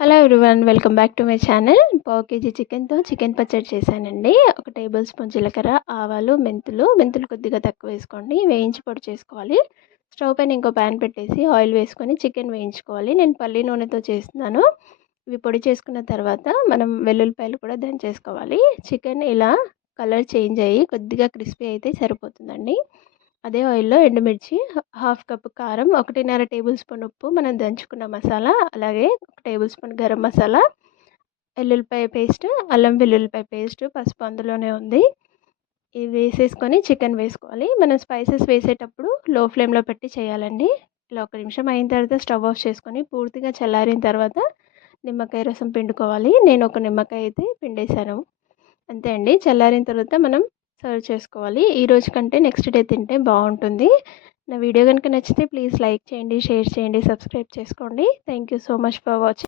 Hello everyone, welcome back to my channel. పావు KG చికెన్తో chicken పచ్చడి చేశానండి. 1 టేబుల్ స్పూన్ జీలకర్ర, ఆవాలు, మెంతులు కొద్దిగా తక్కువ వేసుకోండి. వేయించి పొడి చేసుకోవాలి. స్టవ్ పైన ఇంకో ప్యాన్ పెట్టేసి ఆయిల్ వేసుకొని చికెన్ వేయించుకోవాలి. నేను పల్లి నూనెతో చేస్తున్నాను. ఇవి పొడి చేసుకున్న తర్వాత మనం వెల్లుల్లిపాయలు కూడా దంచేసుకోవాలి. చికెన్ ఇలా కలర్ చేంజ్ అయ్యి కొద్దిగా క్రిస్పీ అయితే సరిపోతుందండి. అదే ఆయిల్లో ఎండుమిర్చి, హాఫ్ కప్ కారం, 1.5 టేబుల్ స్పూన్ ఉప్పు, మనం దంచుకున్న మసాలా, అలాగే 1 టేబుల్ స్పూన్ గరం మసాలా, ఎల్లుల్లిపాయ పేస్ట్, అల్లం వెల్లుల్లిపాయ పేస్ట్, పసుపు అందులోనే ఉంది. ఇవి వేసేసుకొని చికెన్ వేసుకోవాలి. మనం స్పైసెస్ వేసేటప్పుడు లో ఫ్లేమ్లో పెట్టి చేయాలండి. ఇలా 1 నిమిషం అయిన తర్వాత స్టవ్ ఆఫ్ చేసుకొని పూర్తిగా చల్లారిన తర్వాత నిమ్మకాయ రసం పిండుకోవాలి. నేను 1 నిమ్మకాయ అయితే పిండేశాను. అంతే అండి. చల్లారిన తర్వాత మనం సర్వ్ చేసుకోవాలి. ఈ రోజు కంటే నెక్స్ట్ డే తింటే బాగుంటుంది. నా వీడియో కనుక నచ్చితే ప్లీజ్ లైక్ చేయండి, షేర్ చేయండి, సబ్స్క్రైబ్ చేసుకోండి. Thank you so much for watching.